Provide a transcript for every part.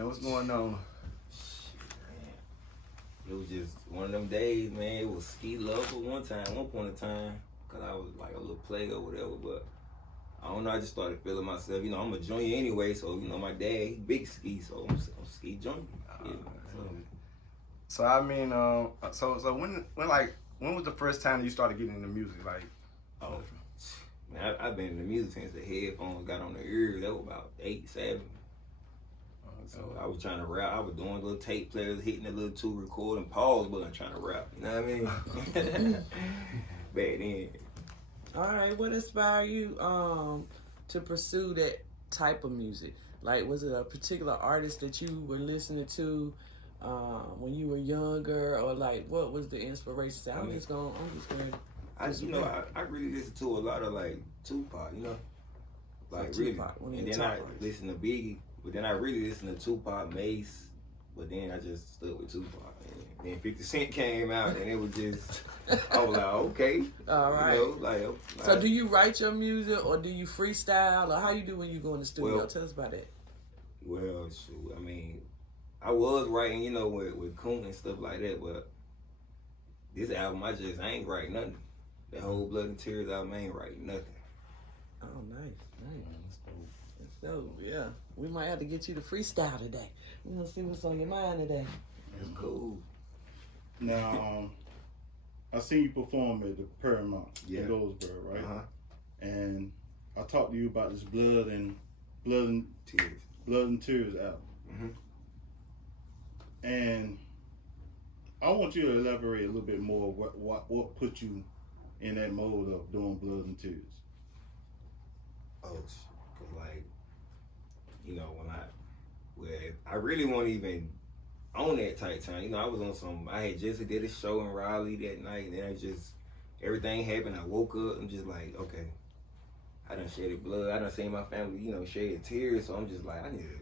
man? What's going on? It was just one of them days, man. It was ski love for one point in time, cause I was like a little player or whatever. But I don't know. I just started feeling myself. You know, I'm a junior anyway, so you know my dad, he big ski, so I'm ski junior. Yeah, So I mean, so when was the first time you started getting into music? Like, oh, man, I've been in the music since the headphones got on the ears. That was about 8, 7. So I was trying to rap. I was doing little tape players, hitting the little 2 record and pause button, trying to rap. You know what I mean? Back then. All right, what inspired you to pursue that type of music? Like, was it a particular artist that you were listening to when you were younger, or like, what was the inspiration? I'm just going. I really listen to a lot of like Tupac, you know, like so really, Tupac, and then I listen to Biggie, but then I really listen to Tupac, Mace, but then I just stuck with Tupac. And then 50 Cent came out, and it was just, I was like, okay, all right. You know, so do you write your music, or do you freestyle, or how you do when you go in the studio? Well, tell us about that. Well, shoot, I mean, I was writing, you know, with Coon and stuff like that, but this album, I ain't writing nothing. The whole Blood and Tears album, I ain't writing nothing. Oh, nice. That's dope. Yeah, we might have to get you to freestyle today. We're gonna see what's on your mind today. It's cool. Now, I seen you perform at the Paramount in Goldsboro, right? Uh-huh. And I talked to you about this Blood and Tears album. Mm-hmm. And I want you to elaborate a little bit more what put you in that mode of doing Blood and Tears. Oh, cause like, you know, I really wasn't even on that tight time. You know, I was on I had just did a show in Raleigh that night, and then everything happened. I woke up, I'm just like, okay, I done shedded blood. I done seen my family, you know, shed tears. So I'm just like, I need to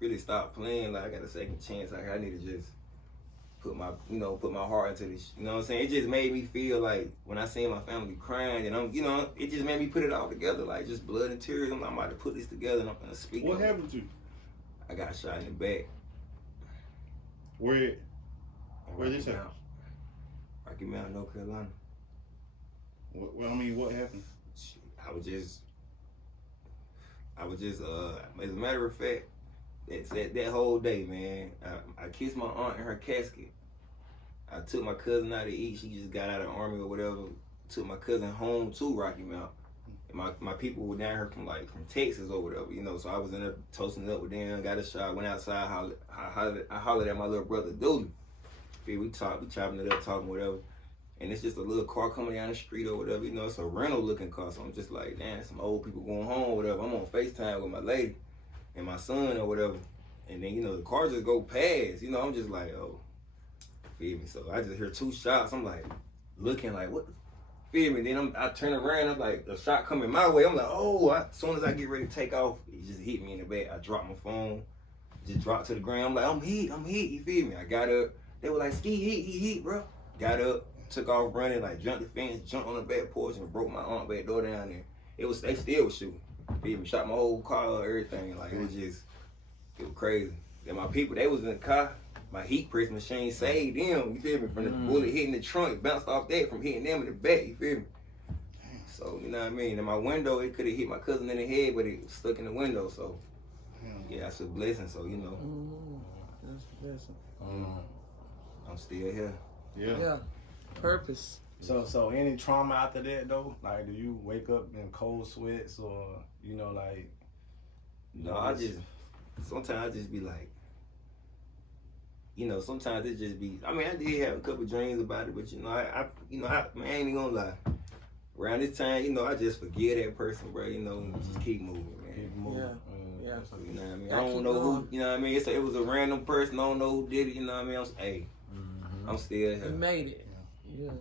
really stop playing. Like, I got a second chance. Like, I need to just put my heart into this. You know what I'm saying? It just made me feel like when I seen my family crying, and it just made me put it all together. Like, just blood and tears. I'm about to put this together, and I'm gonna speak. What happened to you? I got shot in the back. Where this happened? Rocky Mount, North Carolina. What happened? I was just, as a matter of fact, that whole day, man, I kissed my aunt in her casket. I took my cousin out to eat. She just got out of the Army or whatever. Took my cousin home to Rocky Mount. And my people were down here from Texas or whatever, you know. So I was in there toasting up with them, got a shot, went outside, I hollered at my little brother, Dooley. We chopping it up, talking whatever. And it's just a little car coming down the street or whatever, you know. It's a rental looking car. So I'm just like, damn, some old people going home or whatever. I'm on FaceTime with my lady and my son or whatever. And then, you know, the car just go past. You know, I'm just like, oh, feel me? So I just hear 2 shots. I'm like, looking like, what the feel me? Then I turn around, I'm like, a shot coming my way. I'm like, oh, as soon as I get ready to take off, it just hit me in the back. I dropped my phone, just dropped to the ground. I'm like, I'm hit, you feel me? I got up. They were like, ski hit, bro. Got up, took off running, like jumped the fence, jumped on the back porch and broke my aunt back door down there. They still was shooting. Feel me? Shot my whole car, everything. Like, it was crazy. Then my people, they was in the car. My heat press machine saved them, you feel me? From the bullet hitting the trunk, it bounced off that from hitting them in the back, you feel me? So, you know what I mean? And my window, it could have hit my cousin in the head, but it was stuck in the window, so yeah, that's a blessing, so you know. That's a blessing. I'm still here. Yeah. Purpose. So any trauma after that though? Like, do you wake up in cold sweats or, you know, like? No, sometimes I just be like, you know, sometimes it just be, I mean, I did have a couple dreams about it, but you know, I ain't even gonna lie. Around this time, you know, I just forget that person, bro, you know, and just keep moving, man. Keep moving. Yeah. You know what I mean? I don't know who, you know what I mean? It was a random person, I don't know who did it, you know what I mean? I'm still here. You made it. Yeah.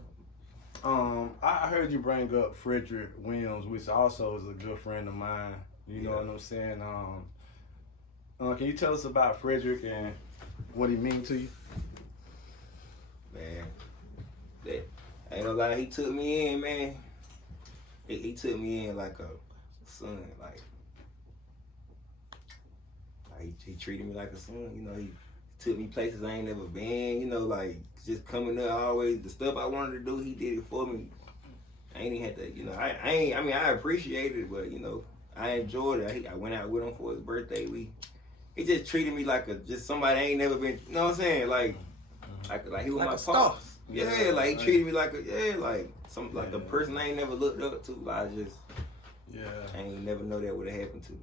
I heard you bring up Frederick Williams, which also is a good friend of mine. You know what I'm saying? Can you tell us about Frederick and what he mean to you? Man, I ain't gonna lie, he took me in, man. He took me in like a son, like he treated me like a son. You know, he took me places I ain't never been. You know, like just coming there always the stuff I wanted to do. He did it for me. I ain't even had to. You know, I appreciated it, but you know, I enjoyed it. I went out with him for his birthday. He just treated me like just somebody I ain't never been. You know what I'm saying? Like he was Like my a star. pops. Yeah, like he treated me like a person I ain't never looked up to. I ain't never know that would have happened to me.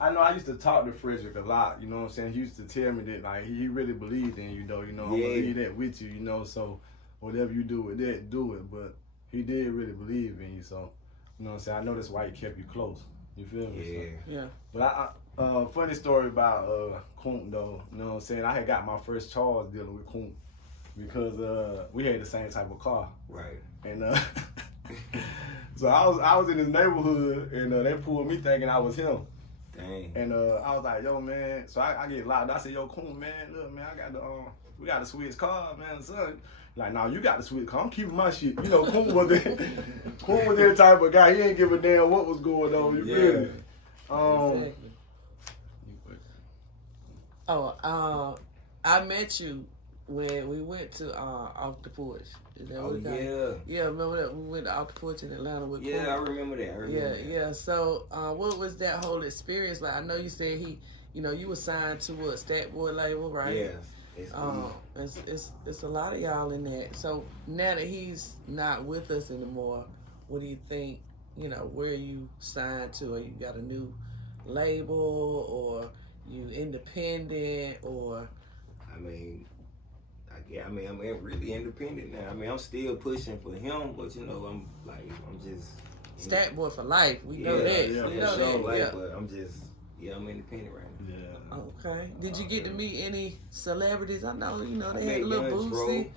I know I used to talk to Frederick a lot, you know what I'm saying? He used to tell me that like he really believed in you though, I'm gonna leave that with you, so whatever you do with that, do it. But he did really believe in you, so you know what I'm saying? I know that's why he kept you close. You feel me? Yeah. But funny story about Kunt though, you know what I'm saying? I had got my first charge dealing with Kunt because we had the same type of car. Right. And so I was in his neighborhood and they pulled me thinking I was him. Dang. And I was like, yo, man. So I get loud. I said, yo, cool, man. Look, man, I got we got to switch cars, man, son. Like, no, you got to switch car. I'm keeping my shit. You know, Coon was that type of guy. He ain't give a damn what was going on. You feel me? Exactly. I met you when we went to Off the Porch. Is that what it called? Yeah, remember that we went to Off the Porch in Atlanta with Cool? I remember that. Yeah. So, what was that whole experience like? I know you said you were signed to a Stat Boy label, right? Yes. It's a lot of y'all in that. So now that he's not with us anymore, what do you think? Where you signed to? Or you got a new label, or you independent, or? I'm really independent now. I'm still pushing for him, but I'm just Stat Boy for life. We know that. Yeah, we know that. But I'm just I'm independent right now. Yeah. Okay. Did you get to meet any celebrities? I know they had a met little Young Boosie.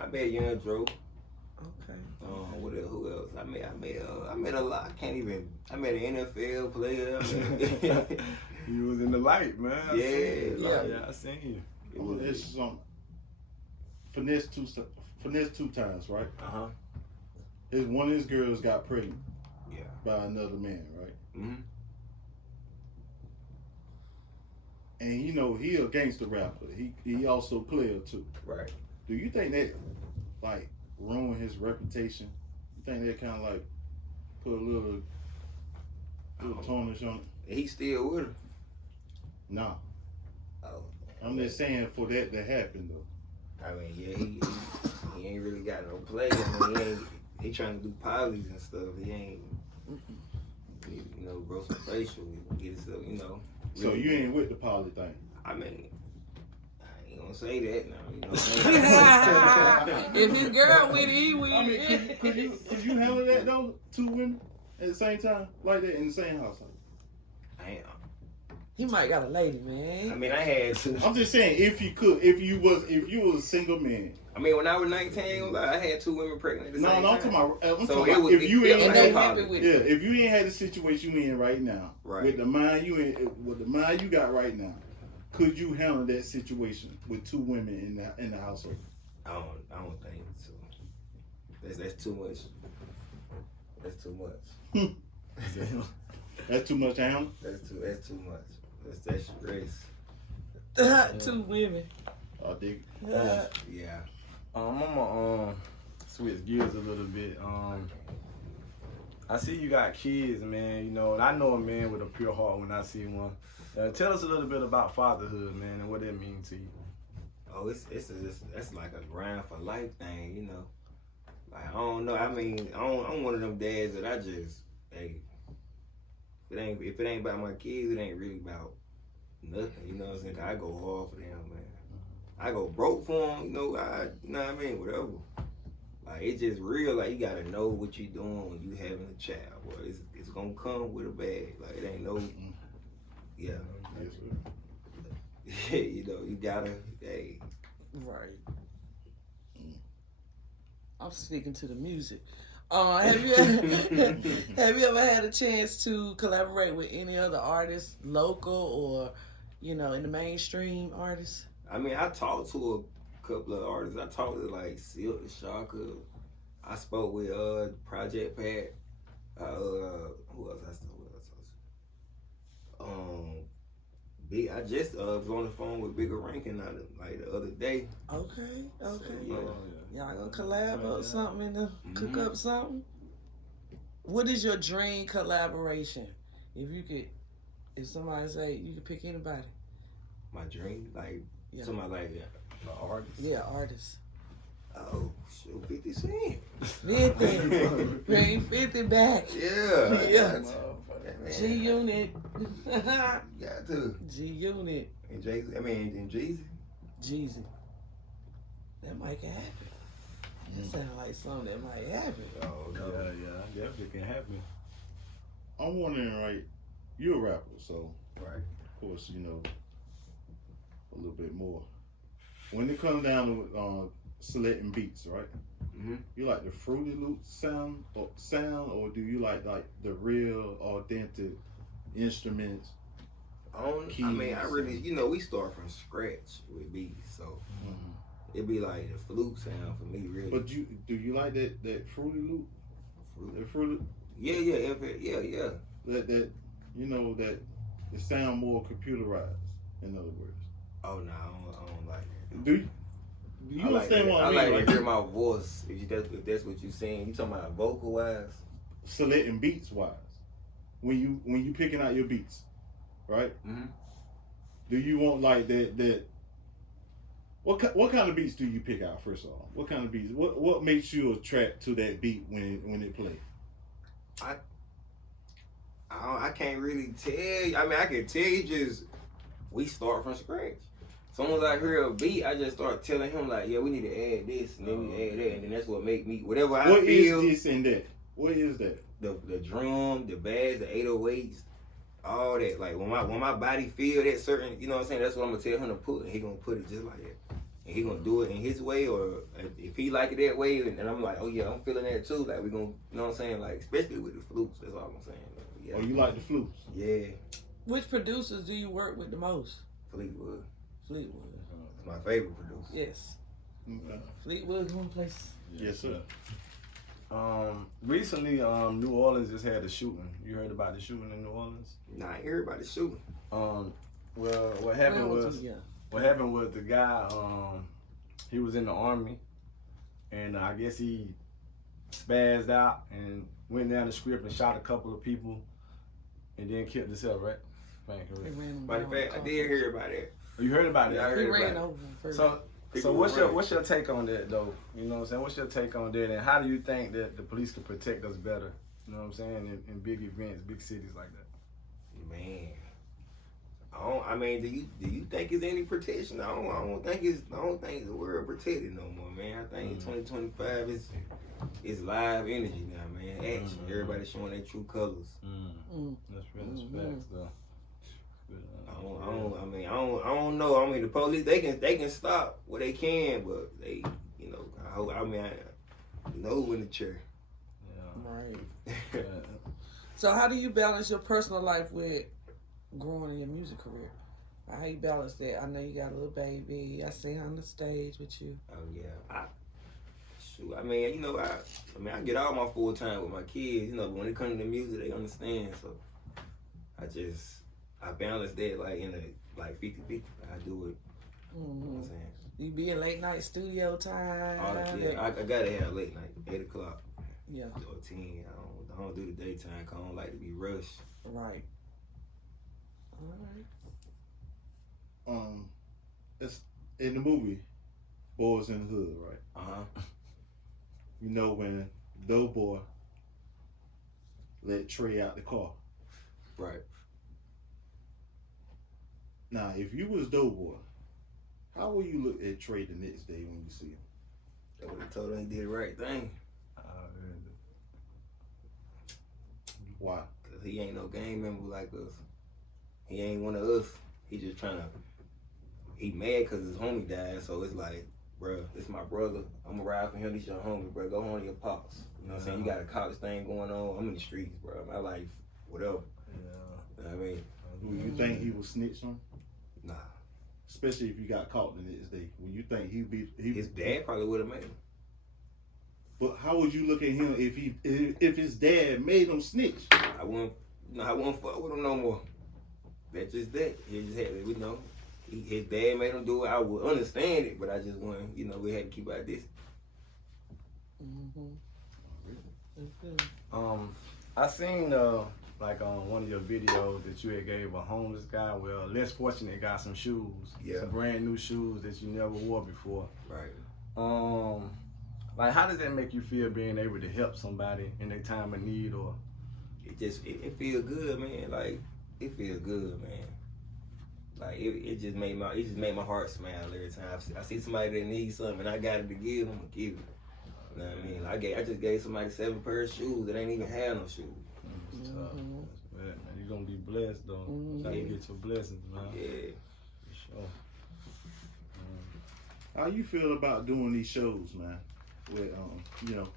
I met Young Dro. Okay. Who else? I met a lot. I met an NFL player. He was in the light, man. I seen you. It's some finesse two times, right? One of his girls got pregnant. By another man, right? Mm-hmm. And he a gangster rapper. He also player too. Right. Do you think that like ruined his reputation? You think that kind of like put a little tarnish on it? He still with her? No. Oh. I'm just saying for that to happen though. He ain't really got no play. He trying to do polys and stuff. He ain't, grow some facial, get himself, Really so you ain't with the poly thing? I ain't gonna say that now. You know what I'm saying? If his girl with it, he with it. Could you handle that though? 2 women at the same time, like that in the same household? He might got a lady, man. I had to. I'm just saying, if you was a single man. When I was 19, I had 2 women pregnant at the same time. I'm talking about So if you ain't if you ain't had the situation you in right now, right, with the mind you got right now, could you handle that situation with 2 women in the household? I don't think so. That's too much. That's too much. That's too much to handle? That's too much. That's race. 2 women. I dig. Yeah. I'm gonna switch gears a little bit. I see you got kids, man. And I know a man with a pure heart when I see one. Tell us a little bit about fatherhood, man, and what that means to you. Oh, that's like a grind for life thing, Like I don't know. I'm one of them dads that I just if it ain't about my kids, it ain't really about nothing. You know what I'm saying? I go hard for them, man. I go broke for them. Whatever. Like it's just real. Like you gotta know what you doing when you having a child. Boy, it's gonna come with a bag. Like it ain't no. Yeah. You gotta. Hey. Right. I'm speaking to the music. Have you ever had a chance to collaborate with any other artists, local or, in the mainstream artists? I talked to a couple of artists. I talked to like Silk and Shaka. I spoke with Project Pat. Who else I spoke with? I just was on the phone with Bigger Rankin like the other day. Okay. So, yeah. Y'all gonna collab up something and cook up something? What is your dream collaboration? If somebody say you could pick anybody. My dream, like somebody like an artist. Yeah, artist. Oh, shoot, 50 Cent. 50. Bring 50 back. Yeah. Yeah. G-Unit. Got to. G-Unit. And Jeezy. Jeezy. That might happen. That sounds like something that might happen. Oh, no. Yeah, definitely can happen. I'm wondering, right? You're a rapper, so Right. of course you know a little bit more. When it comes down to selecting beats, right? Mm-hmm. You like the Fruity Loops sound, or do you like the real, authentic instruments? I really, we start from scratch with beats, so it'd be like the flute sound for me, really. But do you like that Fruity Loop? That Fruity? Yeah. That that it sound more computerized. In other words. Oh no, I don't like that. Do you understand what I mean? I like to hear my voice. If that's what you're saying, you talking about vocal wise? Selecting beats wise, when you picking out your beats, right? Mm-hmm. Do you want like that? What kind of beats do you pick out first of all? What kind of beats? What makes you attract to that beat when it plays? I can't really tell you. I mean, I can tell you just we start from scratch. As soon as I hear a beat, I just start telling him like, yeah, we need to add this, and then we add that, and then that's what make me whatever I feel. What is this and that? What is that? The drum, the bass, the 808s, all that. Like when my body feel that certain, you know what I'm saying? That's what I'm gonna tell him to put, and he gonna put it just like that. And he gonna do it in his way, or if he like it that way, and I'm like, oh yeah, I'm feeling that too. Like we gonna, you know what I'm saying? Like especially with the flutes, that's all I'm saying. Like, yeah. Oh, you like the flutes? Yeah. Which producers do you work with the most? Fleetwood. Fleetwood. It's my favorite producer. Yes. Okay. Fleetwood going places. Yes, sir. Recently, New Orleans just had a shooting. You heard about the shooting in New Orleans? Nah, everybody's shooting. Well, what happened was the guy, he was in the Army, and I guess he spazzed out and went down the script and shot a couple of people, and then killed himself, right? Matter of fact, I did hear about it. You heard about it? Yeah, I heard He about ran it. over first. So what's your take on that though? You know what I'm saying? What's your take on that, and how do you think that the police can protect us better? You know what I'm saying? In big events, big cities like that. Man, do you think it's any protection? I don't think the world protected no more, man. I think 2025 is live energy now, man. Action. Everybody showing their true colors. That's facts though. I don't know. I mean, the police they can stop what they can, but they, I know in the chair. Yeah. Right. Yeah. So how do you balance your personal life with growing in your music career? How you balance that? I know you got a little baby. I see her on the stage with you. Oh yeah. I get all my full time with my kids, but when it comes to the music, they understand. So I balance that like in a 50-50. I do it. You know what I'm saying? You be in late night studio time. I gotta have late night, 8 o'clock. Yeah. Or 10. I don't do the daytime. Cause I don't like to be rushed. Right. All right. It's in the movie Boys in the Hood, right? You know when Doughboy let Trey out the car. Right. Now, if you was Doughboy, how will you look at Trey the next day when you see him? I would have told him he did the right thing. Why? Cause he ain't no gang member like us. He ain't one of us. He just he mad cause his homie died, so it's like, bruh, this my brother. I'm gonna ride for him, this your homie, bruh. Go home to your pops. You know what I'm saying? You got a college thing going on. I'm in the streets, bruh. My life, whatever. Yeah. You know what I mean? Will you think he would snitch on? Nah. Especially if you got caught the next day. Will you think his dad probably would have made him. But how would you look at him if his dad made him snitch? I wouldn't fuck with him no more. that's just that. He just had to, you know, his dad made him do it. I would understand it, but I just want, you know, we had to keep our distance. I seen like on one of your videos that you had gave a homeless guy, well, less fortunate guy, some shoes, some brand new shoes that you never wore before. Right. Like how does that make you feel being able to help somebody in their time of need? Or it feel good, man. Like it feel good, man. Like it just made my heart smile every time I see somebody that needs something and I got it to give, I'm gonna give it. You know what I mean? I just gave somebody 7 pairs of shoes that ain't even have no shoes. That's tough. Man, you're gonna be blessed though. That's how you get your blessings, man. Yeah. For sure. How you feel about doing these shows, man? With you know,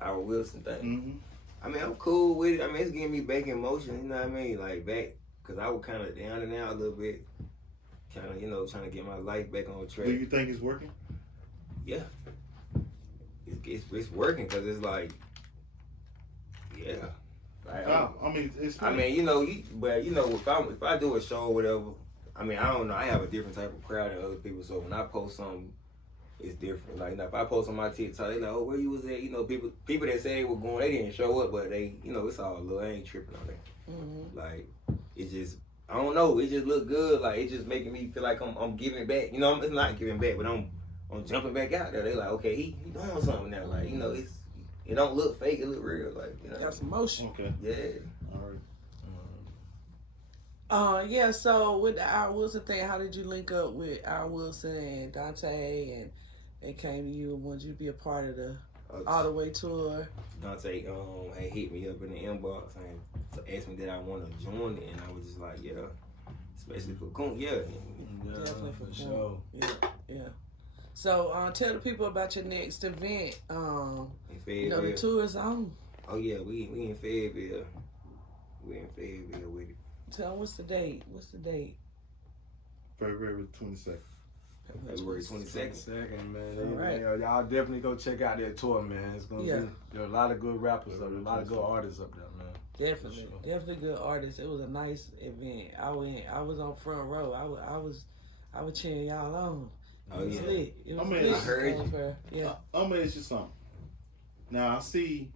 Our Wilson thing. Mm-hmm. I mean, I'm cool with it. I mean, it's getting me back in motion. You know what I mean? Like back, cause I was kind of down and out a little bit. Kind of, you know, trying to get my life back on track. Do you think it's working? Yeah. It's working because it's like, yeah. Like, I mean, you know, but you know, if I do a show or whatever, I mean, I don't know. I have a different type of crowd than other people. So when I post something, it's different. Like if I post on my TikTok, they like, oh, where you was at? You know, people that say they were going, they didn't show up, but they, you know, it's all a little. I ain't tripping on that. Mm-hmm. Like it just, I don't know. It just look good. Like it just making me feel like I'm giving it back. You know, it's not giving back, but I'm jumping back out there. They like, okay, he doing something now. Like, you know, it don't look fake, it look real. Like, you know. That's emotion. Okay. Yeah. All right. Yeah, so with the Our Wilson thing, how did you link up with Our Wilson and Dante and they came to you and wanted you to be a part of the All the Way tour? Dante had hit me up in the inbox and asked me that I want to join it, and I was just like, yeah, especially for Coon, yeah. Definitely for sure. Yeah. So tell the people about your next event. In Fayetteville. You know, the tour is on. Oh yeah, we in Fayetteville. We in Fayettille with it. Tell them what's the date. February 22nd. February 22nd. Man. All right. Y'all definitely go check out that tour, man. It's gonna be there are a lot of good rappers up there, a lot of good artists up there, man. Definitely good artists. It was a nice event. I was on front row. I was cheering y'all on. Oh, it was yeah. lit. It was I lit. heard you. Yeah. I'm gonna ask you something. Now I see.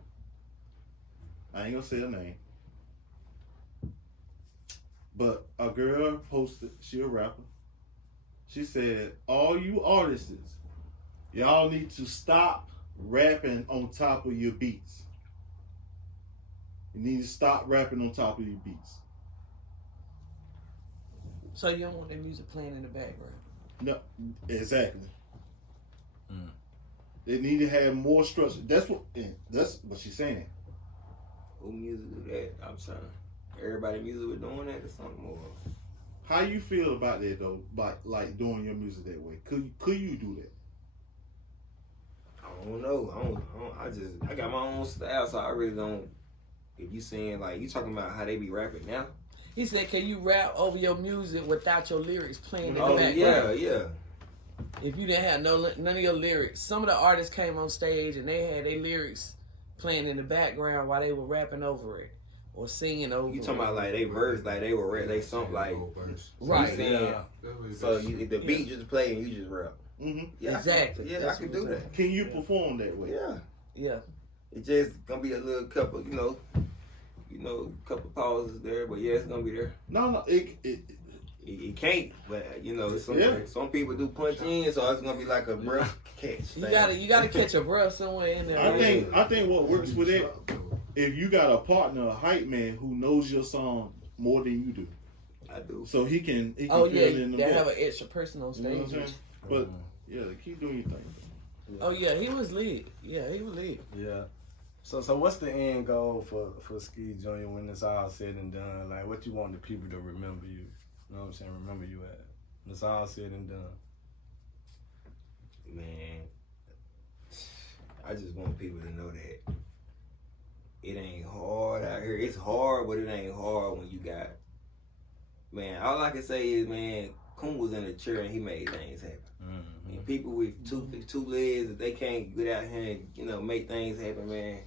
I ain't gonna say her name. But a girl posted. She a rapper. She said, "All you artists, y'all need to stop rapping on top of your beats. You need to stop rapping on top of your beats." So you don't want that music playing in the background? No, exactly. They need to have more structure. That's what she's saying. Who music do that? I'm trying to. Everybody music was doing that or something more. How you feel about that though? Like doing your music that way? Could you do that? I don't know. I got my own style, so I really don't. If you saying like you talking about how they be rapping now? He said, "Can you rap over your music without your lyrics playing in the background?" Yeah. If you didn't have none of your lyrics, some of the artists came on stage and they had their lyrics playing in the background while they were rapping over it or singing over it. You talking about like they verse, like they were they something like right? Yeah. So the beat just play and you just rap. Mm-hmm. Yeah, exactly. I can do that. Can you perform that way? Yeah. It's just gonna be a little couple, couple pauses there, but yeah, it's gonna be there. No, it can't, but some people do punch in, so it's gonna be like a breath catch. You gotta catch a breath somewhere in there. I think what works with it, if you got a partner, a hype man who knows your song more than you do. I do. So he can oh fill yeah, in the they middle. have an extra person on stage. You know what I'm saying? But yeah, keep doing your thing. Oh yeah, he was lit. Yeah, he was lit. Yeah. So what's the end goal for Ski Junior when it's all said and done? Like, what you want the people to remember you? You know what I'm saying? Remember you at when it's all said and done. Man, I just want people to know that it ain't hard out here. It's hard, but it ain't hard when you got. Man, all I can say is, man, Coon was in a chair and he made things happen. Mm-hmm. And people with two legs, if they can't get out here and make things happen, man.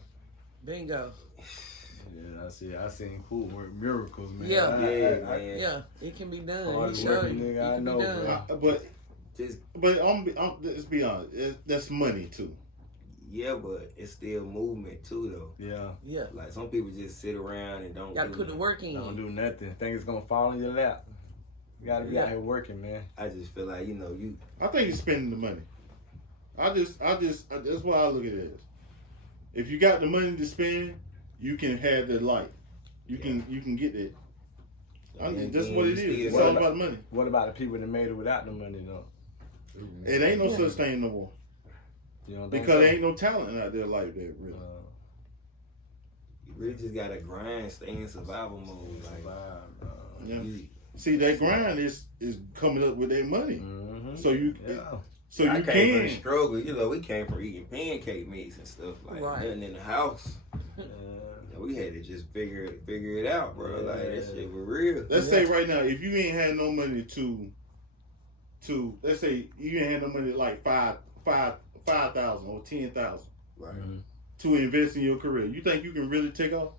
Bingo. Yeah, I seen cool work miracles, man. Yeah. Man. Yeah, it can be done. Hardest He showed working you. nigga It I can know, be done. bro. Just But let's be honest. That's money too. yeah, but it's still movement too, though. Yeah. Yeah, Like some people just sit around and don't. gotta do put the nothing. work in. Don't do nothing. Think it's gonna fall in your lap. You gotta be out here working, man. I just feel like you. I think you're spending the money. That's what I look at it as. If you got the money to spend, you can have that life. You can get it. That's what it is. It's all about the money. What about the people that made it without the money, though? It ain't no such thing no more. You don't think Because so? there ain't no talent out there like that, really. You really just gotta grind, stay in survival mode. Like, Yeah. you, See, that grind is coming up with that money. Mhm. So you Yeah. so I you came from the can. struggle. We came from eating pancake mix and stuff like Right. nothing in the house. We had to just figure it out, bro. Like that shit was real. Let's say right now, if you ain't had no money to let's say you ain't had no money like 5,000 or 10,000 Right. to invest in your career, you think you can really take off?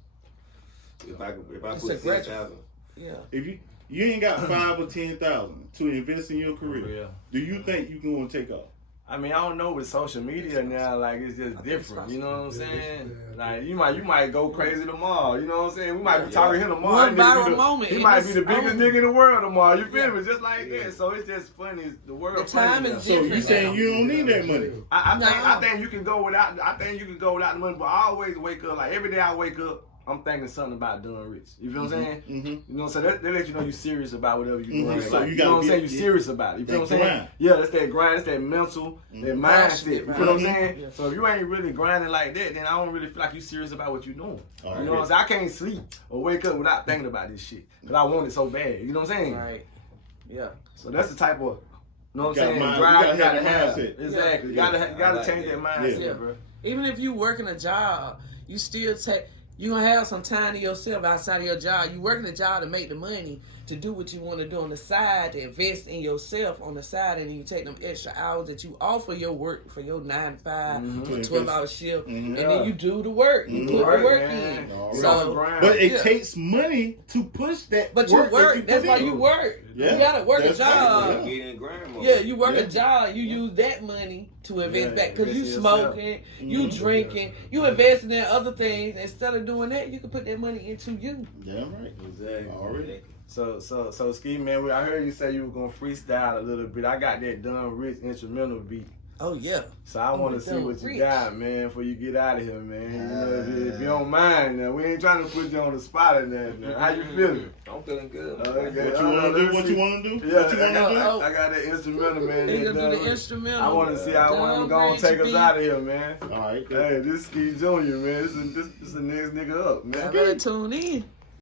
If I It's put a graduate. 6,000, Yeah. If you ain't got 5 or 10,000 to invest in your career, Yeah. do you think you gonna take off? I mean, I don't know with social media now, like it's just different. You know what I'm saying? Like you might go crazy tomorrow. You know what I'm saying? We might be talking here tomorrow. One That nigga viral be the- moment, He and might it's be the biggest on. nigga in the world tomorrow. You feel Yeah. me? Just like that. So it's just funny. The world. The time funny is now. So you different saying now. you don't need that money? I think you can go without. I think you can go without the money. But I always wake up like every day. I wake up. I'm thinking something about doing rich. You feel what I'm saying? Mm-hmm. You know, so that let you know you're serious about whatever you're doing. So Like, you you know what I'm gotta saying? get- You're serious about it. You feel what I'm that saying? grind. Yeah, that's that grind. That's that mental, that mindset. Passionate, You feel what I'm right. saying? Yeah. So if you ain't really grinding like that, then I don't really feel like you're serious about what you're doing. All You know what I'm saying? I can't sleep or wake up without thinking about this shit because I want it so bad. You know what I'm saying? Right. Yeah. So that's the type of, you know what You I'm saying? gotta Drive you have gotta the have. mindset. Exactly. Yeah. You gotta I like change that. that mindset, Yeah. bro. Even if you working a job, you still you gonna have some time to yourself outside of your job. You working a job to make the money to do what you want to do on the side, to invest in yourself on the side, and then you take them extra hours that you offer your work for your 9 to 5 Mm-hmm. or 12-hour shift, and Yeah. then you do the work. You put Right, the work man. in. All We So- on the grind. But it Yeah. takes money to push that. But you work. that That's put why in. you work. Yeah. You gotta work a That's right. job. get in grind mode. Yeah, you work Yeah. a job. You use that money to invest Yeah, back because you invest in yourself. smoking, you drinking, you investing in other things. Instead of doing that, you can put that money into you. Damn right. Exactly. Already. So Ski man, I heard you say you were gonna freestyle a little bit. I got that Done Rich instrumental beat. Oh yeah. So I want to see Done what you Rich. got, man, before you get out of here, man. You know, if you don't mind, now we ain't trying to put you on the spot in there. Now. How you feeling? I'm feeling good. Okay. What you want to do? What you want to do? Yeah, What you want to do? Oh. I got that instrumental, man. They that gonna Done do the Rich. instrumental. I want to see how one of them gonna take us out of here, man. All right. Hey, this Ski Junior, man. This is the next nigga up, man. I better tune in.